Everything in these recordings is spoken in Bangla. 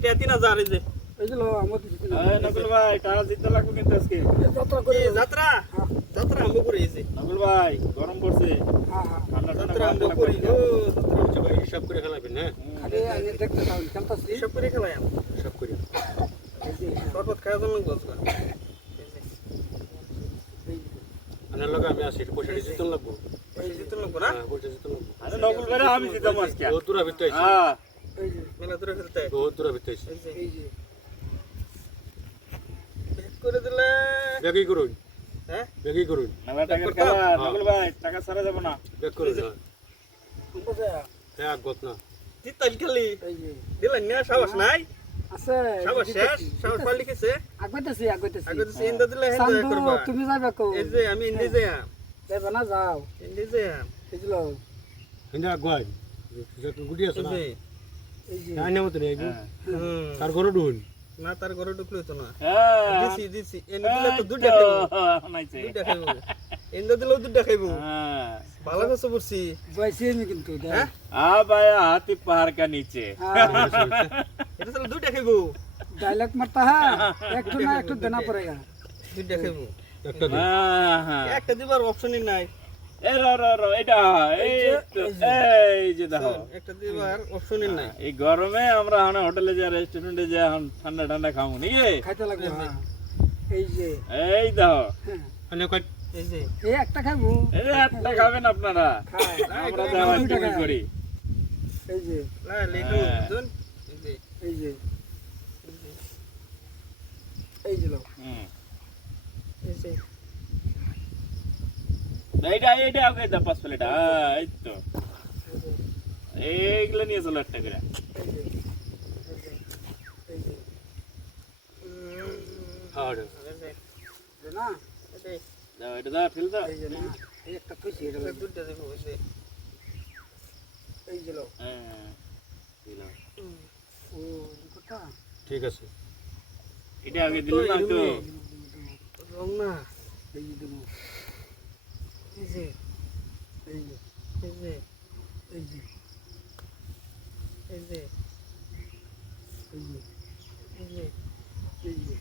টিয়া 3000 এই যে নকুল ভাই টাকা জিততে লাগবে কিন্তু আজকে যাত্রা যাত্রা আরম্ভ করে এই যে নকুল ভাই গরম পড়ছে ঠান্ডা যাত্রা আরম্ভ করি ও যাত্রা হচ্ছে ভাই হিসাব করে খেলাবেন না হিসাব করে খেলাই হিসাব করে শরবত খাওয়া জন্য বলছো আনার লগে আমি আসি পয়সা জিতন লাগবো না পয়সা জিতন লাগবো আরে নকুল ভাই আমি জিতাম আজকে বহুত দূর ভিতরে আইছি হ্যাঁ মেলা দূরে খেলতে বহুত দূর ভিতরে আইছি এই যে ব্যাক করে দিলে ব্যাকই করুন হ্যাঁ ব্যাকই করুন মেলা টাকা খেলা নকুল ভাই টাকা ছাড়া যাব না ব্যাক করুন হ্যাঁ গত না জিতাল খেলি দিলেন না সাবাস নাই আছে সাবাস শেষ সাবাস পালি কেছে আগতেছি ইন্দা দিলে হেন্দা করবা তুমি যাবে কো এই যে আমি ইন্দে যাই যাবে না যাও ইন্দে যাই বুঝলো ইন্দা গয় গুডি আছে না এই যে না মত রে তার ঘরে ঢুন না তার ঘরে ঢুকলো তো না দিছি এনে দিলে তো দুধ দেখাইবো নাইছে দুধ দেখাইবো এনে দিলে দুধ দেখাইবো হ্যাঁ ভালো কথা বলছি জয়ছি আমি কিন্তু হ্যাঁ ভাই হাতি পাহাড় কা নিচে এটা তো দুধ দেখাইবো डायलॉग मरता है एक तो देना पड़ेगा দুধ দেখাইবো একটা দিবার অপশনই নাই এ র এটা এই যে দেখো একটা দিবার অপশনই নাই এই গরমে আমরা হানা হোটেলে যা রেস্টুরেন্টে যা ঠান্ডা ঠান্ডা খামু নাকি খাইতে লাগবে এই যে এই দেখো মানে কই এই যে এই একটা খাবো এই একটা খাবেন আপনারা আমরা দাওয়া টিভি করি এই যে না লেটু দুন এই যে এই যে লো এই যে এইটা আগে দা 5 প্লেট এই তো এইগুলো নিয়ে চলো একটা করে হ্যাঁ না দাও এটা দা ফেল দাও এই যে না এই একটা খুশি এটা দুধটা দেবো এই যে লো হ্যাঁ দিলাম ও কথা ঠিক আছে এটা আগে দিলাম না তো রং না এই যে দেবো এই যে এই যে এই যে এই যে এই যে এই যে এই যে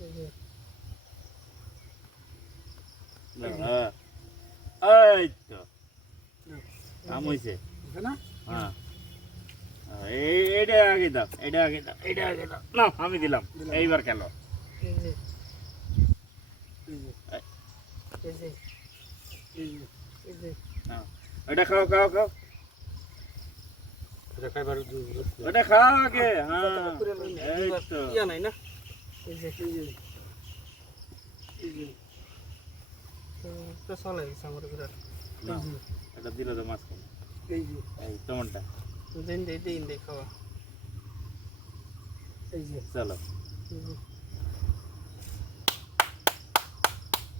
এই যে এই তো কাম হইছে না হ্যাঁ এইটা আগে দাও এটা আগে দাও না আমি দিলাম এইবার খেলো এই যে এই যে এই যে না এটা খাও এটা খাইবার এটা খাও আগে হ্যাঁ এই তো ইয়া নাই না এই যে তো চলে সামরে করে না এটা দিলো তো মাছ খাও এই যে এই টমেটো দিন খাওয়া এই যে চলো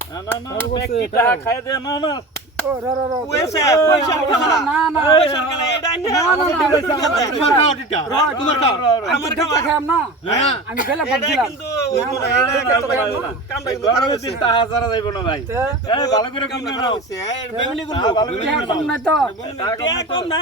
না পেকিটা খাই দে না ও র পয়সা না পয়সা গেলে এটা না তোমার খাও আমার খাম না আমি গেলে ভাবছিলাম কিন্তু কামটা গরমে দিন তা হাজার যাইব না ভাই এই ভালো করে কিনে নাও বেমনি গুলো ভালো করে কিনে নাও কম না তো কম না